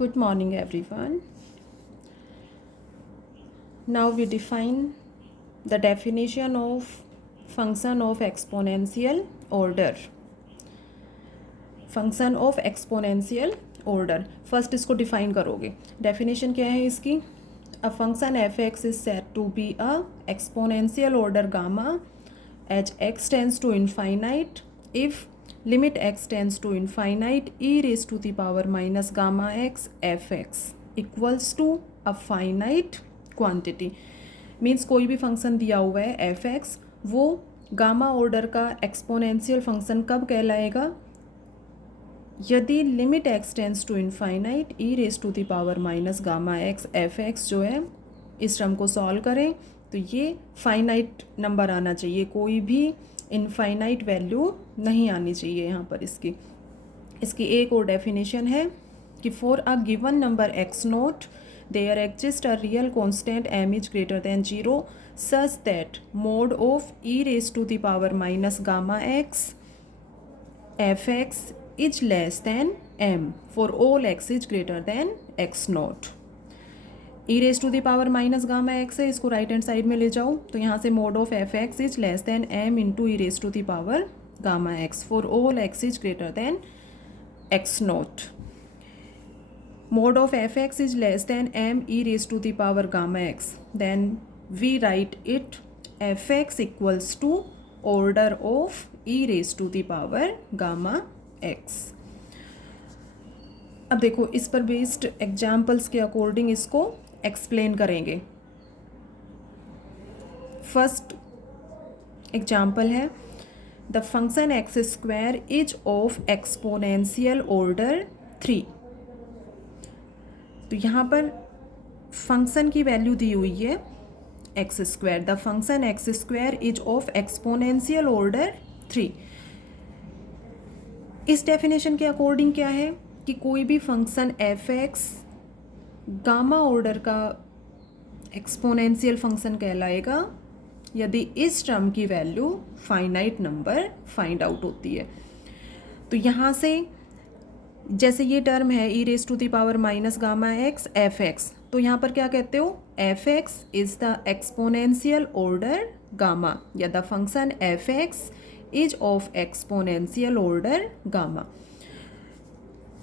Good morning, everyone. Now we define the definition of function of exponential order. Function of exponential order. First इसको define करोगे. Definition क्या है इसकी? A function f(x) is said to be a exponential order gamma as x tends to infinite if limit x tends to infinite e raised to the power minus gamma x f(x) equals to a finite quantity. Means कोई भी function दिया हुआ है F X, वो gamma order का exponential function कब कहलाएगा? यदि limit x tends to infinite e raise to the power minus gamma x F X जो है इस टर्म को सॉल्व करें तो ये फाइनाइट नंबर आना चाहिए, कोई भी इनफाइनाइट वैल्यू नहीं आनी चाहिए यहाँ पर। इसकी एक और डेफिनेशन है कि for a given number x note there exists a real constant m is greater than 0 such that mod of e raised to the power minus gamma x fx is less than m for all x is greater than x naught. e raised to the power minus gamma x है, इसको right hand side में ले जाओ तो यहाँ से mod of fx is less than m into e raised to the power gamma x for all x is greater than x naught. Mod of fx is less than m e raised to the power gamma x, then we write it fx equals to order of e raised to the power gamma x. अब देखो इस पर based examples के according इसको explain करेंगे। First example है the function X square is of exponential order 3। तो यहाँ पर फंक्शन की वैल्यू दी हुई है x square. The function X square is of exponential order 3। इस डेफिनेशन के अकॉर्डिंग क्या है कि कोई भी function F x gamma order का एक्सपोनेंशियल फंक्शन कहलाएगा यदि इस टर्म की value finite number find out होती है। तो यहाँ से जैसे ये टर्म है e raise to the power minus gamma x F x, तो यहाँ पर क्या कहते हो f x is the exponential order gamma या the function F x is of exponential order gamma.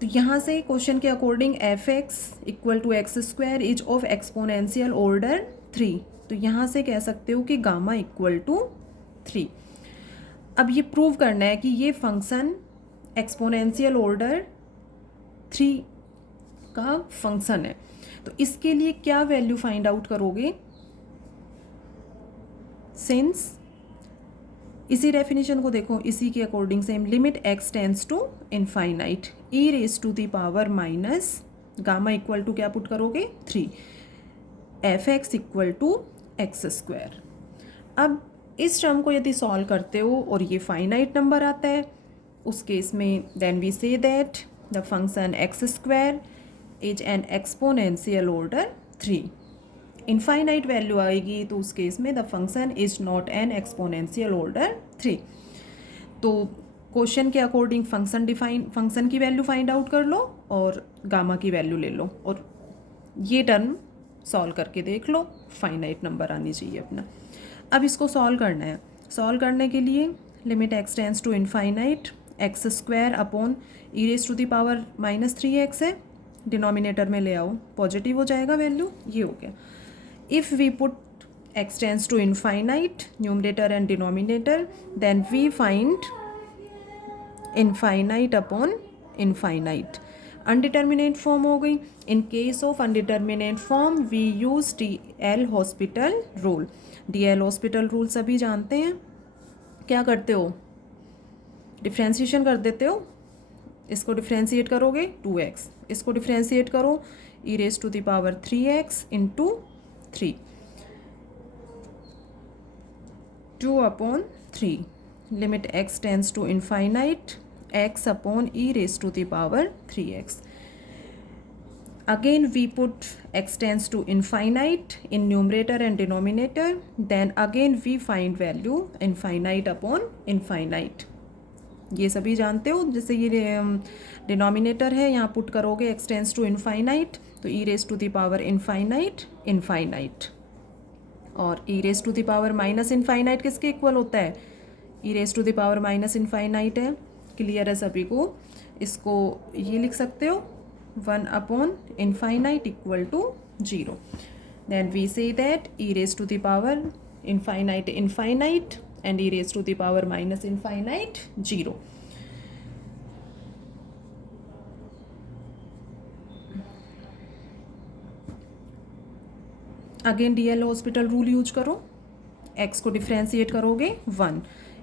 तो यहाँ से क्वेश्चन के according F X equal to X square is of exponential order 3, तो यहाँ से कह सकते हो कि गामा इक्वल टू 3। अब ये प्रूव करना है कि ये फंक्शन एक्सपोनेंशियल ऑर्डर 3 का फंक्शन है। तो इसके लिए क्या वैल्यू फाइंड आउट करोगे? सिंस इसी डेफिनेशन को देखो, इसी के according same limit x tends to infinite e raise to the power minus gamma equal to क्या पुट करोगे 3 F X equal to X square. अब इस टर्म को यदि सॉल्व करते हो और ये फाइनाइट नंबर आता है उस केस में then we say that the function X square is an exponential order 3। Infinite value आएगी तो उस केस में the function is not an exponential order 3। तो क्वेश्चन के अकॉर्डिंग फंक्शन की वैल्यू फाइंड आउट कर लो और गामा की वैल्यू ले लो और ये टर्म सॉल्व करके देख लो, फाइनाइट नंबर आनी चाहिए अपना। अब इसको सॉल्व करना है। सॉल्व करने के लिए limit x tends to infinite X square upon e raise to the power minus 3x है, डिनोमिनेटर में ले आओ, पॉजिटिव हो जाएगा वैल्यू, ये हो गया। If we put x tends to infinite numerator and denominator then we find infinite upon infinite. Undeterminate form हो गई। In case of undeterminate form we use DL hospital rule. DL hospital rule सभी जानते हैं। क्या करते हो? Differentiation कर देते हो। इसको डिफ्रेंशिएट करोगे 2x, इसको डिफ्रेंशिएट करो e raise to the power 3x into 3 2 upon 3 limit x tends to infinite x upon e raise to the power 3x। Again we put x tends to infinite in numerator and denominator, then again we find value infinite upon infinite. ये सभी जानते हो। जैसे ये denominator है, यहाँ put करोगे x tends to infinite, तो e raise to the power infinite infinite, और e raise to the power minus infinite किसके इक्वल होता है, e raise to the power minus infinite है। क्लियर है सभी को। इसको ये लिख सकते हो 1 upon infinite equal to 0। Then we say that e raise to the power infinite infinite and e raised to the power minus infinite 0. Again DL hospital rule use करो, x को डिफ्रेंशिएट करोगे 1,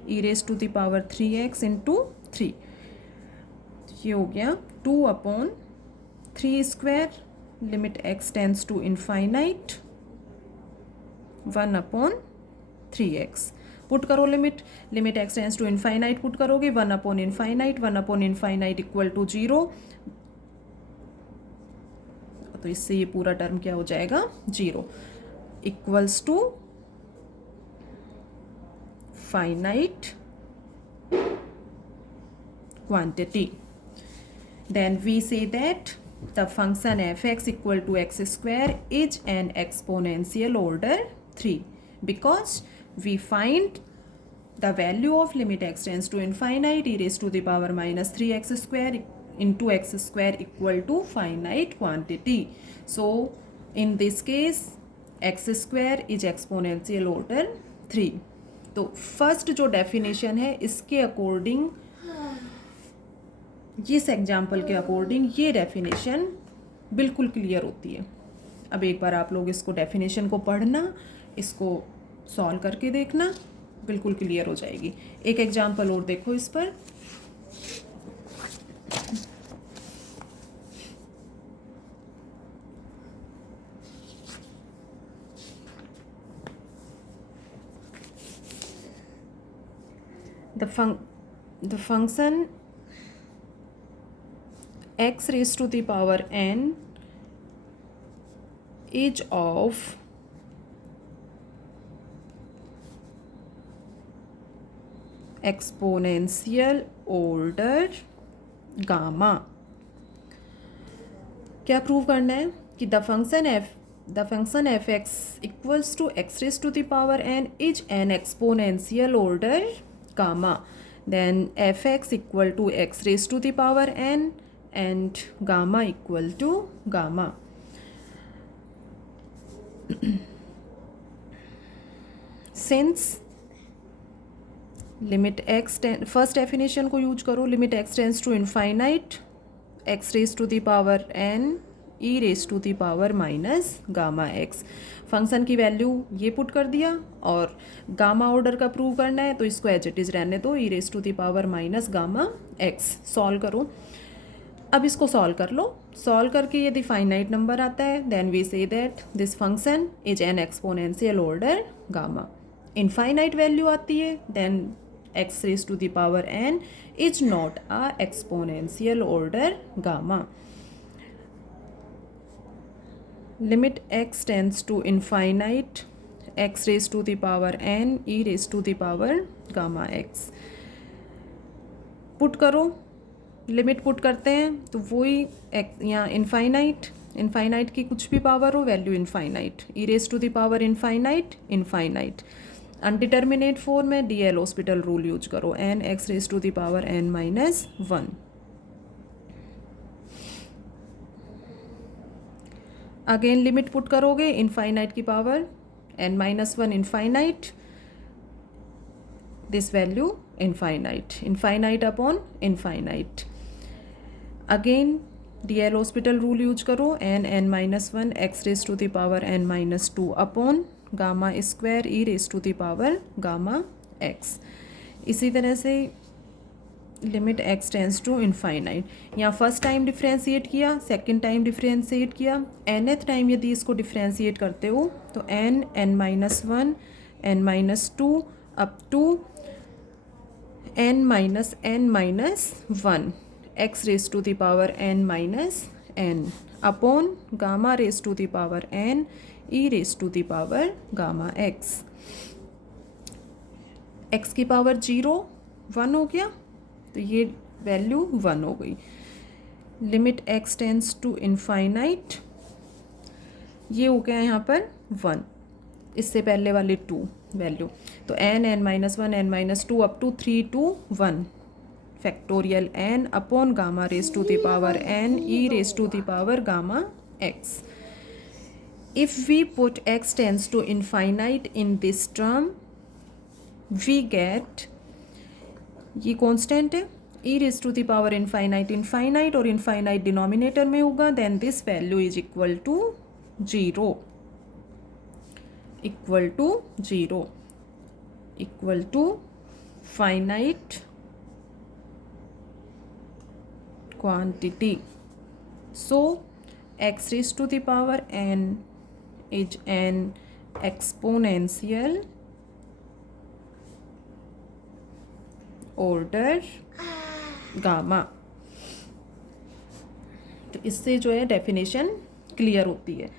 e raised to the power 3x into 3, ये हो गया 2 upon 3 square, limit x tends to infinite 1 upon 3x। Put करो limit x tends to infinite put करोगे 1 upon infinite equal to 0, तो इससे ये पूरा टर्म क्या हो जाएगा 0, equals to finite quantity. Then we say that the function F X equal to X square is an exponential order 3 because we find the value of limit x tends to infinite e raised to the power minus 3x square into x square equal to finite quantity. So in this case x square is exponential order 3. तो first जो definition है इसके according, इस example के according ये definition बिल्कुल clear होती है। अब एक बार आप लोग इसको डेफिनेशन को पढ़ना, इसको सॉल्व करके देखना, बिल्कुल क्लियर हो जाएगी। एक एग्जाम्पल और देखो इस पर। the function x raised to the power n is of exponential order gamma. क्या प्रूव करना है कि the function F X equals to X raise to the power N is an exponential order gamma. Then F X equal to X raise to the power N and gamma equal to gamma. Since limit X first definition को use करो, limit x tends to infinite X raise to the power N e raise to the power minus gamma x. Function की value ये put कर दिया और gamma order का prove करना है, तो इसको एज इट इज रहने दो, e raise to the power minus gamma x. Solve करो, अब इसको सॉल्व कर लो। सॉल्व करके यदि फाइनाइट नंबर आता है then we say that this function is an exponential order gamma. Infinite value आती है then x raised to the power n is not a exponential order gamma. Limit x tends to infinite x raised to the power n e raised to the power gamma x. Put करो, limit put करते हैं तो वही यहाँ infinite की कुछ भी power हो, value infinite, e raise to the power infinite. Undeterminate form में डीएल हॉस्पिटल रूल यूज करो, n x raise to the power n minus 1। Again limit put करोगे, इनफाइनाइट की power n minus 1 infinite, this value infinite upon infinite. Again DL hospital rule use करो, n minus 1 x raise to the power n minus 2 upon gamma square e raise to the power gamma X. इसी तरह से limit x tends to infinite, यहाँ first time differentiate किया, second time differentiate किया, nth time यदि इसको differentiate करते हो तो n minus 1 n minus 2 up to n minus 1 x raise to the power n minus n upon gamma raise to the power n e raise to the power gamma X. X की power 0 1 हो गया, तो ये value 1 हो गई। Limit x tends to infinite, ये हो गया यहाँ पर 1, इससे पहले वाले 2 वैल्यू। तो n(-1) n-2 up to 3 to 1 factorial n upon gamma raise to the power n e raise to the power gamma x। If we put x tends to infinite in this term, we get, ये constant है, e raise to the power infinite infinite और infinite denominator में होगा, then this value is equal to 0, equal to 0, equal to finite quantity. So x raised to the power n is an exponential order gamma. तो इससे जो है definition clear होती है।